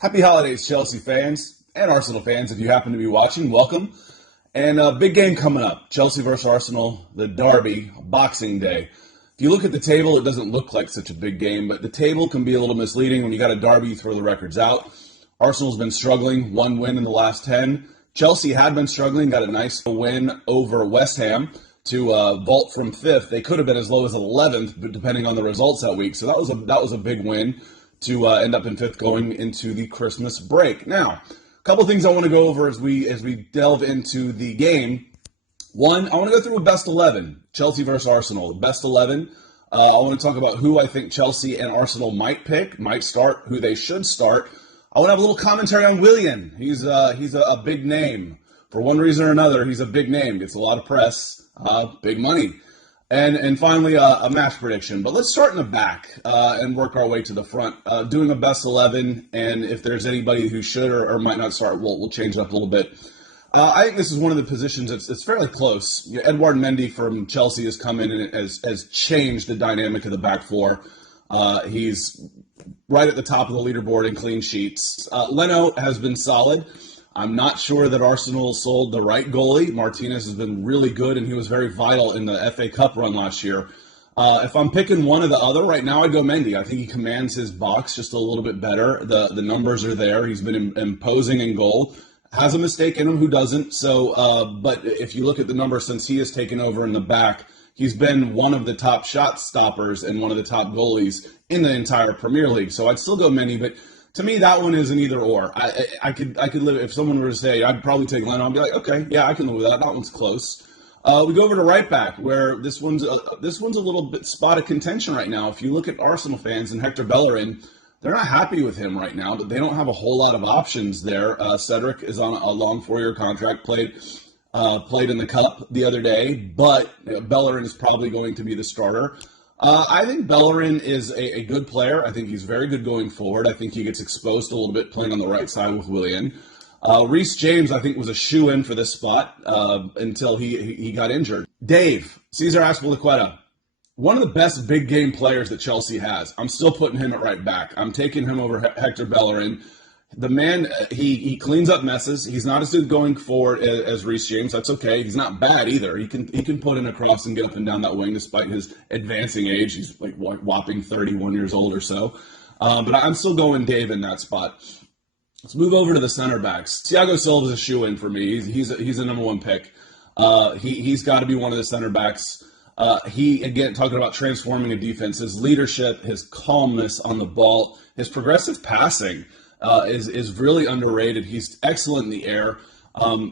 Happy holidays, Chelsea fans and Arsenal fans. If you happen to be watching, welcome. And a big game coming up. Chelsea versus Arsenal, the derby, Boxing Day. If you look at the table, it doesn't look like such a big game, but the table can be a little misleading. When you got a derby, you throw the records out. Arsenal's been struggling, one win in the last 10. Chelsea had been struggling, got a nice win over West Ham to vault from 5th. They could have been as low as 11th, but depending on the results that week. So that was a big win to end up in 5th going into the Christmas break. Now, a couple things I want to go over as we delve into the game. One, I want to go through a best 11, Chelsea versus Arsenal. Best 11. I want to talk about who I think Chelsea and Arsenal might pick, might start, who they should start. I want to have a little commentary on Willian. He's a big name. For one reason or another, he's a big name. Gets a lot of press, big money. And finally, a match prediction. But let's start in the back and work our way to the front. Doing a best 11, and if there's anybody who should or might not start, we'll change it up a little bit. I think this is one of the positions that's fairly close. Édouard Mendy from Chelsea has come in and has changed the dynamic of the back four. He's right at the top of the leaderboard in clean sheets. Leno has been solid. I'm not sure that Arsenal sold the right goalie. Martinez has been really good, and he was very vital in the FA Cup run last year. If I'm picking one or the other, right now I'd go Mendy. I think he commands his box just a little bit better. The numbers are there. He's been imposing in goal. Has a mistake in him, who doesn't? So, but if you look at the numbers since he has taken over in the back, he's been one of the top shot stoppers and one of the top goalies in the entire Premier League. So I'd still go Mendy, but to me, that one is an either or. I could live if someone were to say I'd probably take Leno. I'd be like, okay, yeah, I can live with that. That one's close. We go over to right back, where this one's a little bit spot of contention right now. If you look at Arsenal fans and Héctor Bellerín, they're not happy with him right now, but they don't have a whole lot of options there. Cedric is on a long 4-year contract, played in the Cup the other day, but Bellerín is probably going to be the starter. I think Bellerín is a good player. I think he's very good going forward. I think he gets exposed a little bit playing on the right side with Willian. Reece James, I think, was a shoo-in for this spot until he got injured. Dave, César Azpilicueta, one of the best big game players that Chelsea has. I'm still putting him at right back. I'm taking him over Héctor Bellerín. The man, he cleans up messes. He's not as good going forward as Reece James. That's okay. He's not bad either. He can put in a cross and get up and down that wing despite his advancing age. He's like whopping 31 years old or so. But I'm still going Dave in that spot. Let's move over to the center backs. Thiago Silva is a shoe-in for me. He's a number one pick. He's got to be one of the center backs. He, again, talking about transforming a defense, his leadership, his calmness on the ball, his progressive passing is really underrated. He's excellent in the air.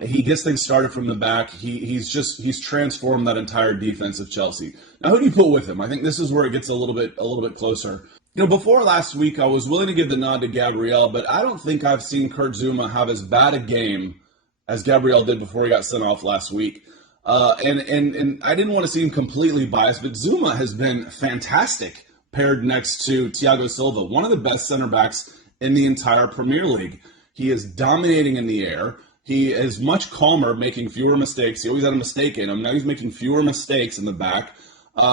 He gets things started from the back. He's transformed that entire defense of Chelsea. Now, who do you put with him? I think this is where it gets a little bit closer. Before last week, I was willing to give the nod to Gabriel, but I don't think I've seen Kurt Zouma have as bad a game as Gabriel did before he got sent off last week. And I didn't want to seem completely biased, but Zouma has been fantastic paired next to Thiago Silva, one of the best center backs in the entire Premier League. He is dominating in the air. He is much calmer, making fewer mistakes. He always had a mistake in him. Now he's making fewer mistakes in the back.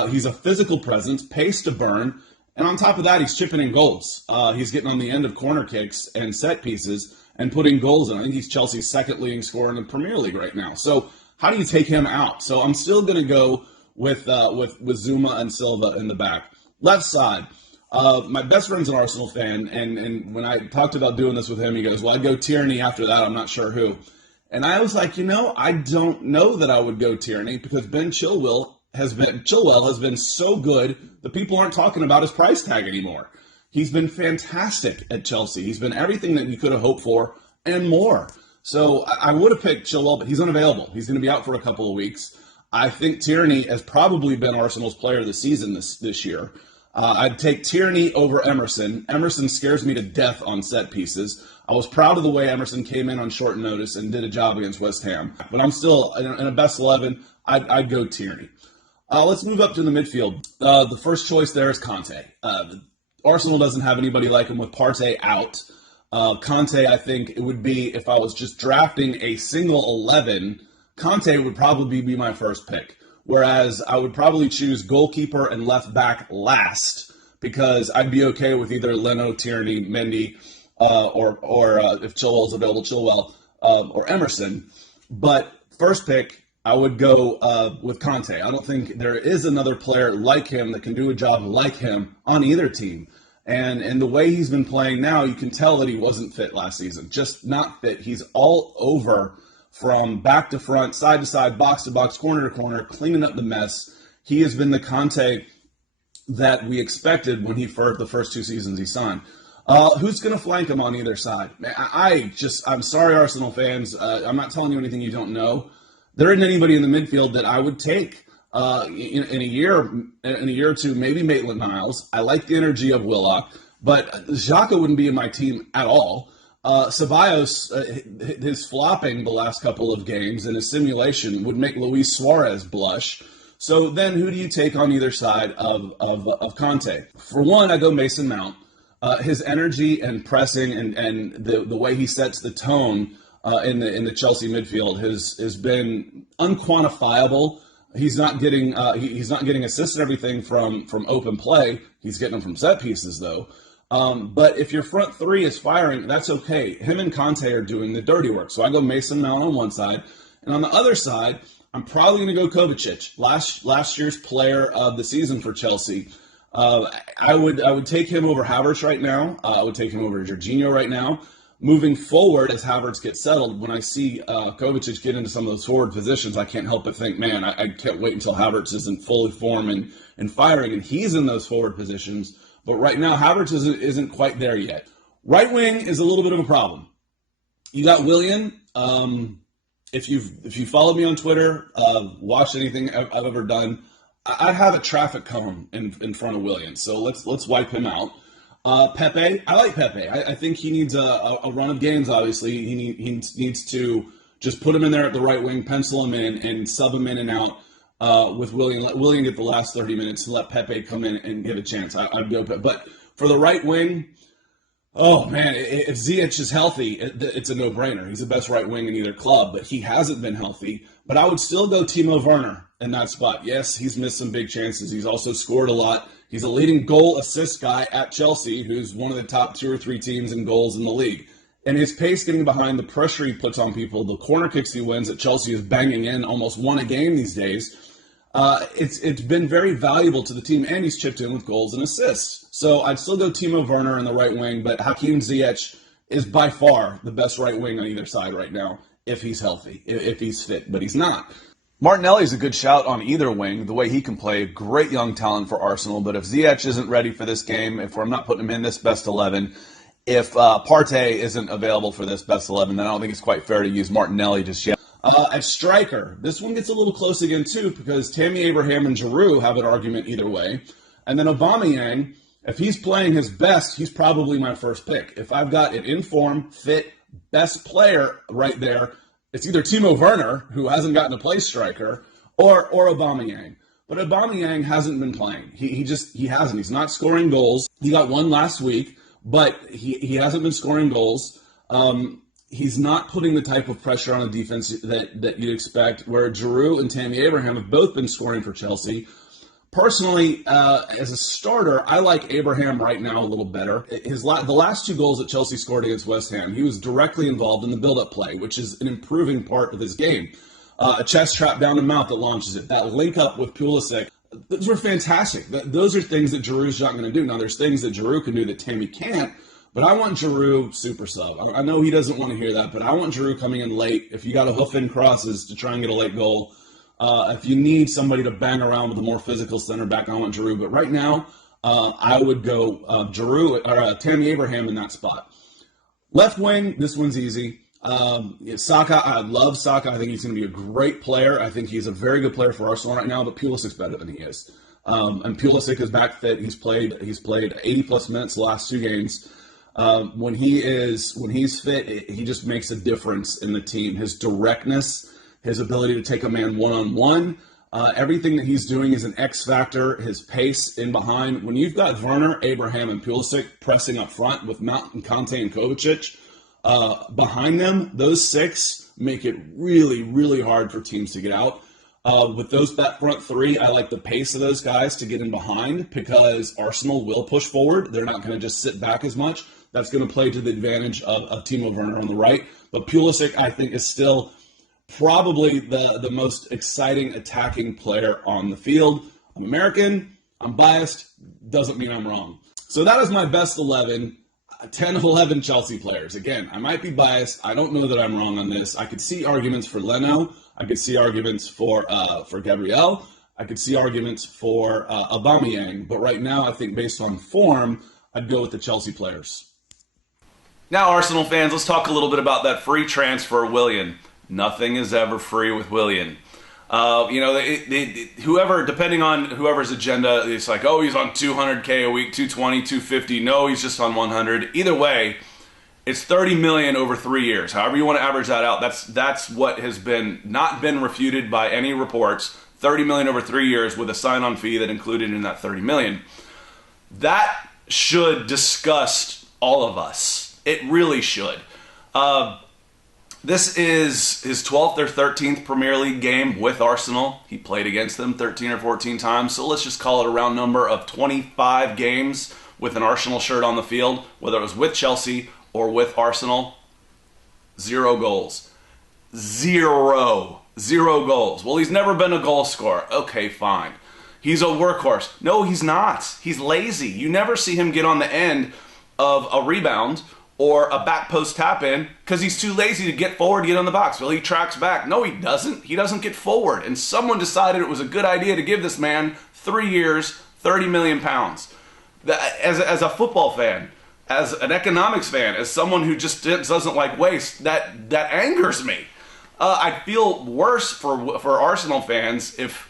He's a physical presence, pace to burn. And on top of that, he's chipping in goals. He's getting on the end of corner kicks and set pieces and putting goals in. I think he's Chelsea's second leading scorer in the Premier League right now. So how do you take him out? So I'm still going to go with Zouma and Silva in the back. Left side, my best friend's an Arsenal fan, and when I talked about doing this with him, he goes, well, I'd go Tierney after that. I'm not sure who. And I was like, I don't know that I would go Tierney because Ben Chilwell has been so good that people aren't talking about his price tag anymore. He's been fantastic at Chelsea. He's been everything that we could have hoped for and more. So I would have picked Chilwell, but he's unavailable. He's going to be out for a couple of weeks. I think Tierney has probably been Arsenal's player of the season this year. I'd take Tierney over Emerson. Emerson scares me to death on set pieces. I was proud of the way Emerson came in on short notice and did a job against West Ham. But I'm still, in a best 11, I'd go Tierney. Let's move up to the midfield. The first choice there is Kante. Arsenal doesn't have anybody like him with Partey out. Kante, I think it would be, if I was just drafting a single 11, Kante would probably be my first pick. Whereas I would probably choose goalkeeper and left back last because I'd be okay with either Leno, Tierney, Mendy, or if Chilwell's available, Chilwell or Emerson. But first pick, I would go with Kante. I don't think there is another player like him that can do a job like him on either team. And the way he's been playing now, you can tell that he wasn't fit last season. Just not fit. He's all over from back to front, side to side, box to box, corner to corner, cleaning up the mess. He has been the Kante that we expected when the first 2 seasons he signed. Who's going to flank him on either side? I'm sorry, Arsenal fans. I'm not telling you anything you don't know. There isn't anybody in the midfield that I would take in a year or two, maybe Maitland-Niles. I like the energy of Willock, but Xhaka wouldn't be in my team at all. Ceballos, his flopping the last couple of games and his simulation would make Luis Suarez blush. So then who do you take on either side of Kante? For one, I go Mason Mount. His energy and pressing and the way he sets the tone in the Chelsea midfield has been unquantifiable. He's not getting assists and everything from open play. He's getting them from set pieces though. But if your front three is firing, that's okay. Him and Kante are doing the dirty work. So I go Mason Mount on one side, and on the other side, I'm probably going to go Kovacic, last year's player of the season for Chelsea. I would take him over Havertz right now. I would take him over Jorginho right now. Moving forward, as Havertz gets settled, when I see Kovacic get into some of those forward positions, I can't help but think, man, I can't wait until Havertz is in fully form and firing, and he's in those forward positions. But right now, Havertz isn't quite there yet. Right wing is a little bit of a problem. You got Willian. If you follow me on Twitter, watched anything I've ever done, I'd have a traffic cone in front of Willian. So let's wipe him out. Pepe, I like Pepe. I think he needs a run of games. Obviously, he needs to just put him in there at the right wing, pencil him in, and sub him in and out with Willian. Let Willian get the last 30 minutes and let Pepe come in and get a chance. I'd go Pepe. But for the right wing, oh man, if Ziyech is healthy, it's a no-brainer. He's the best right wing in either club, but he hasn't been healthy. But I would still go Timo Werner in that spot. Yes, he's missed some big chances. He's also scored a lot. He's a leading goal assist guy at Chelsea, who's one of the top 2 or 3 teams in goals in the league. And his pace getting behind, the pressure he puts on people, the corner kicks he wins that Chelsea is banging in almost 1 a game these days. It's been very valuable to the team, and he's chipped in with goals and assists. So I'd still go Timo Werner in the right wing, but Hakim Ziyech is by far the best right wing on either side right now, if he's healthy, if he's fit, but he's not. Martinelli's a good shout on either wing, the way he can play. Great young talent for Arsenal, but if Ziyech isn't ready for this game, if I'm not putting him in this best 11, if Partey isn't available for this best 11, then I don't think it's quite fair to use Martinelli just yet. At striker, this one gets a little close again too, because Tammy Abraham and Giroud have an argument either way. And then Aubameyang, if he's playing his best, he's probably my first pick. If I've got an in-form, fit, best player right there, it's either Timo Werner, who hasn't gotten to play striker, or Aubameyang. But Aubameyang hasn't been playing. He hasn't. He's not scoring goals. He got one last week, but he hasn't been scoring goals. He's not putting the type of pressure on a defense that you'd expect, where Giroud and Tammy Abraham have both been scoring for Chelsea. Personally, as a starter, I like Abraham right now a little better. The last 2 goals that Chelsea scored against West Ham, he was directly involved in the build-up play, which is an improving part of his game. A chest trap down the mouth that launches it, that link-up with Pulisic, those were fantastic. Those are things that Giroud's not going to do. Now, there's things that Giroud can do that Tammy can't, but I want Giroud super sub. I know he doesn't want to hear that, but I want Giroud coming in late. If you got to hoof in crosses to try and get a late goal, if you need somebody to bang around with a more physical center back, I want Giroud. But right now, I would go Giroud or Tammy Abraham in that spot. Left wing, this one's easy. Saka, I love Saka. I think he's going to be a great player. I think he's a very good player for Arsenal right now, but Pulisic's better than he is. And Pulisic is back fit. He's played 80-plus minutes the last 2 games. When he's fit, he just makes a difference in the team. His directness, his ability to take a man one-on-one, everything that he's doing is an X factor. His pace in behind. When you've got Werner, Abraham, and Pulisic pressing up front with Mount and Kante and Kovacic behind them, those 6 make it really, really hard for teams to get out. With that front 3, I like the pace of those guys to get in behind because Arsenal will push forward. They're not going to just sit back as much. that's going to play to the advantage of Timo Werner on the right. But Pulisic, I think, is still probably the most exciting attacking player on the field. I'm American. I'm biased. Doesn't mean I'm wrong. So that is my best 11. 10 of 11 Chelsea players. Again, I might be biased. I don't know that I'm wrong on this. I could see arguments for Leno. I could see arguments for Gabriel. I could see arguments for Aubameyang. But right now, I think based on form, I'd go with the Chelsea players. Now, Arsenal fans, let's talk a little bit about that free transfer, Willian. Nothing is ever free with Willian. Whoever, depending on whoever's agenda, it's like, oh, he's on 200K a week, 220, 250. No, he's just on 100. Either way, it's 30 million over 3 years. However you want to average that out, that's what has not been refuted by any reports. 30 million over 3 years with a sign-on fee that included in that 30 million. That should disgust all of us. It really should. This is his 12th or 13th Premier League game with Arsenal. He played against them 13 or 14 times, so let's just call it a round number of 25 games with an Arsenal shirt on the field, whether it was with Chelsea or with Arsenal. 0 goals. 0 goals. Well, he's never been a goal scorer. Okay, fine. He's a workhorse. No, he's not. He's lazy. You never see him get on the end of a rebound or a back post tap in because he's too lazy to get forward, get on the box. Well, he tracks back. No, he doesn't. He doesn't get forward. And someone decided it was a good idea to give this man 3 years, 30 million pounds. As a football fan, as an economics fan, as someone who just doesn't like waste, that angers me. I'd feel worse for Arsenal fans if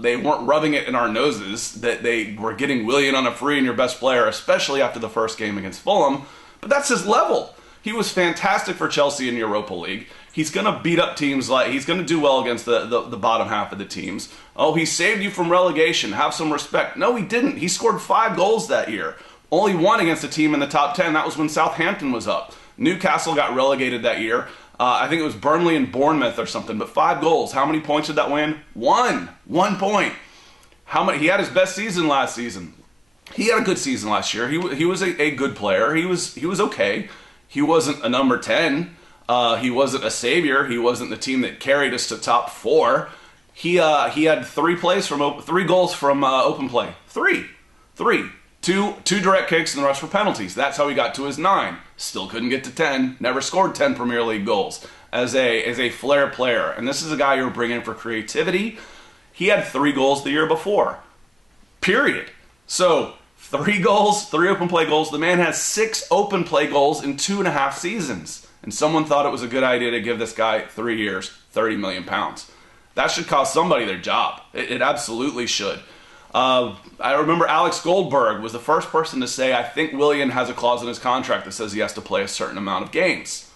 they weren't rubbing it in our noses that they were getting Willian on a free and your best player, especially after the first game against Fulham. But that's his level. He was fantastic for Chelsea in Europa League. He's going to beat up teams he's going to do well against the bottom half of the teams. Oh, he saved you from relegation. Have some respect. No, he didn't. He scored 5 goals that year. Only 1 against a team in the top 10. That was when Southampton was up. Newcastle got relegated that year. I think it was Burnley and Bournemouth or something. But 5 goals. How many points did that win? 1 point. He had his best season last season. He had a good season last year. He was a good player. He was okay. He wasn't a number 10. He wasn't a savior. He wasn't the team that carried us to top 4. He had 3 goals from open play. 3. 2 direct kicks and the rest were penalties. That's how he got to his 9. Still couldn't get to 10. Never scored 10 Premier League goals as a flair player. And this is a guy you're bringing for creativity. He had 3 goals the year before. Period. So 3 goals, 3 open play goals. The man has 6 open play goals in 2.5 seasons. And someone thought it was a good idea to give this guy 3 years, 30 million pounds. That should cost somebody their job. It absolutely should. I remember Alex Goldberg was the first person to say, I think Willian has a clause in his contract that says he has to play a certain amount of games.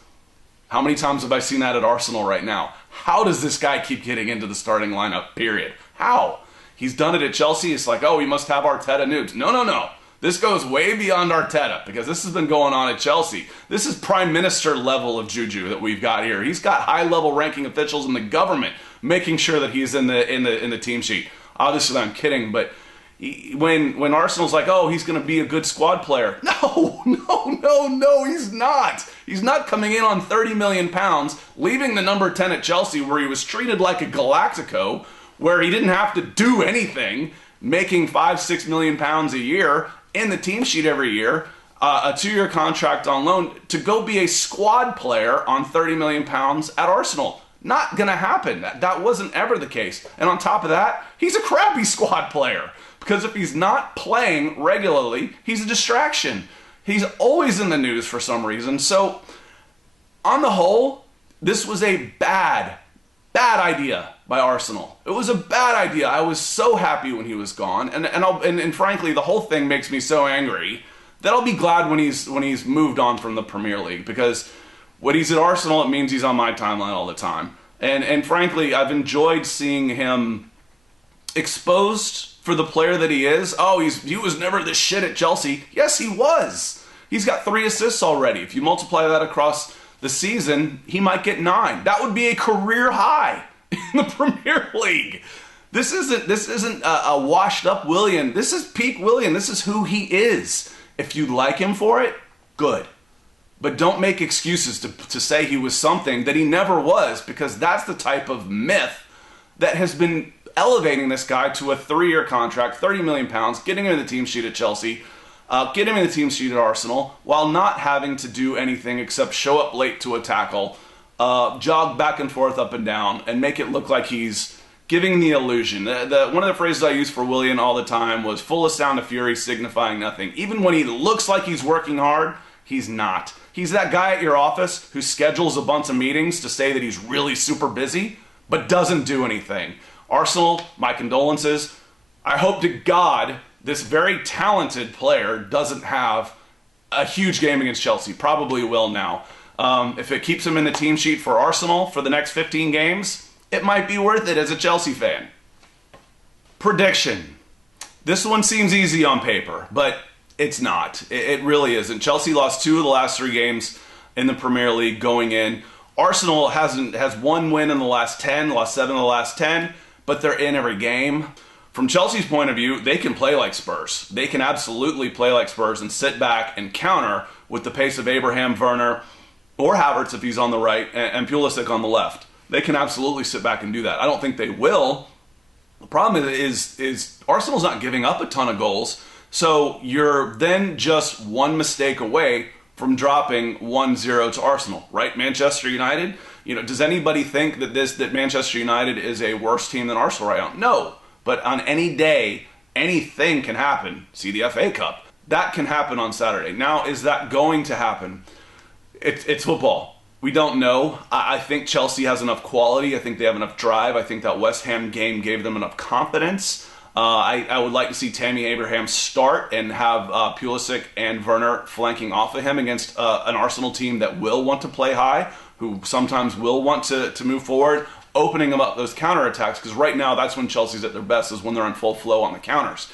How many times have I seen that at Arsenal right now? How does this guy keep getting into the starting lineup, period? How? He's done it at Chelsea. It's like, oh, we must have Arteta noobs. No. This goes way beyond Arteta because this has been going on at Chelsea. This is prime minister level of juju that we've got here. He's got high-level ranking officials in the government making sure that he's in the team sheet. Obviously, I'm kidding, but when Arsenal's like, oh, he's going to be a good squad player. No, he's not. He's not coming in on 30 million pounds, leaving the number 10 at Chelsea where he was treated like a Galactico, where he didn't have to do anything, making 5-6 million pounds a year in the team sheet every year, a 2-year contract on loan, to go be a squad player on 30 million pounds at Arsenal. Not going to happen. That wasn't ever the case. And on top of that, he's a crappy squad player. Because if he's not playing regularly, he's a distraction. He's always in the news for some reason. So, on the whole, this was a bad idea by Arsenal. It was a bad idea. I was so happy when he was gone. And frankly, the whole thing makes me so angry that I'll be glad when he's moved on from the Premier League. Because when he's at Arsenal, it means he's on my timeline all the time. And frankly, I've enjoyed seeing him exposed for the player that he is. Oh, he was never this shit at Chelsea. Yes, he was. He's got 3 assists already. If you multiply that across the season, he might get 9. That would be a career high in the Premier League. This isn't a washed up Willian. This is peak Willian. This is who he is. If you like him for it, good. But don't make excuses to say he was something that he never was, because that's the type of myth that has been elevating this guy to a 3-year contract, £30 million, getting him in the team sheet at Chelsea, get him in the team sheet at Arsenal, while not having to do anything except show up late to a tackle, jog back and forth up and down, and make it look like he's giving the illusion. One of the phrases I use for Willian all the time was full of sound of fury, signifying nothing. Even when he looks like he's working hard, he's not. He's that guy at your office who schedules a bunch of meetings to say that he's really super busy, but doesn't do anything. Arsenal, my condolences. I hope to God this very talented player doesn't have a huge game against Chelsea. Probably will now. If it keeps him in the team sheet for Arsenal for the next 15 games, it might be worth it as a Chelsea fan. Prediction. This one seems easy on paper, but it's not. It really isn't. Chelsea lost 2 of the last 3 games in the Premier League going in. Arsenal has 1 win in the last 10, lost 7 in the last 10, but they're in every game. From Chelsea's point of view, they can play like Spurs. They can absolutely play like Spurs and sit back and counter with the pace of Abraham, Werner, or Havertz if he's on the right, and Pulisic on the left. They can absolutely sit back and do that. I don't think they will. The problem is Arsenal's not giving up a ton of goals, so you're then just one mistake away from dropping 1-0 to Arsenal, right? Manchester United, does anybody think that Manchester United is a worse team than Arsenal right now? No, but on any day, anything can happen. See the FA Cup. That can happen on Saturday. Now, is that going to happen? It's football. We don't know. I think Chelsea has enough quality. I think they have enough drive. I think that West Ham game gave them enough confidence. I would like to see Tammy Abraham start and have Pulisic and Werner flanking off of him against an Arsenal team that will want to play high, who sometimes will want to move forward, opening them up those counterattacks, because right now that's when Chelsea's at their best, is when they're in full flow on the counters.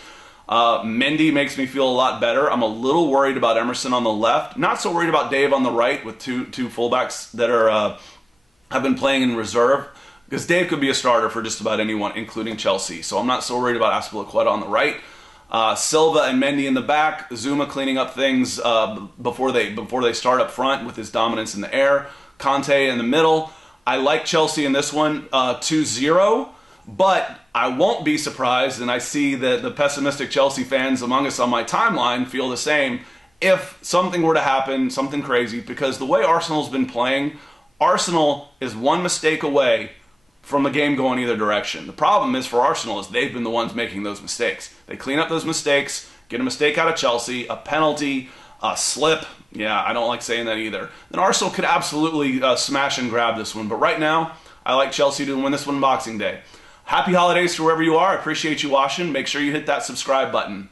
Mendy makes me feel a lot better. I'm a little worried about Emerson on the left. Not so worried about Dave on the right with two fullbacks that have been playing in reserve, because Dave could be a starter for just about anyone, including Chelsea. So I'm not so worried about Azpilicueta on the right. Silva and Mendy in the back. Zouma cleaning up things before they start up front with his dominance in the air. Kante in the middle. I like Chelsea in this one 2-0, but I won't be surprised, and I see that the pessimistic Chelsea fans among us on my timeline feel the same, if something were to happen, something crazy, because the way Arsenal's been playing, Arsenal is one mistake away from the game going either direction. The problem is for Arsenal is they've been the ones making those mistakes. They clean up those mistakes, get a mistake out of Chelsea, a penalty, a slip. Yeah, I don't like saying that either. Then Arsenal could absolutely smash and grab this one. But right now, I like Chelsea to win this one Boxing Day. Happy holidays to wherever you are. I appreciate you watching. Make sure you hit that subscribe button.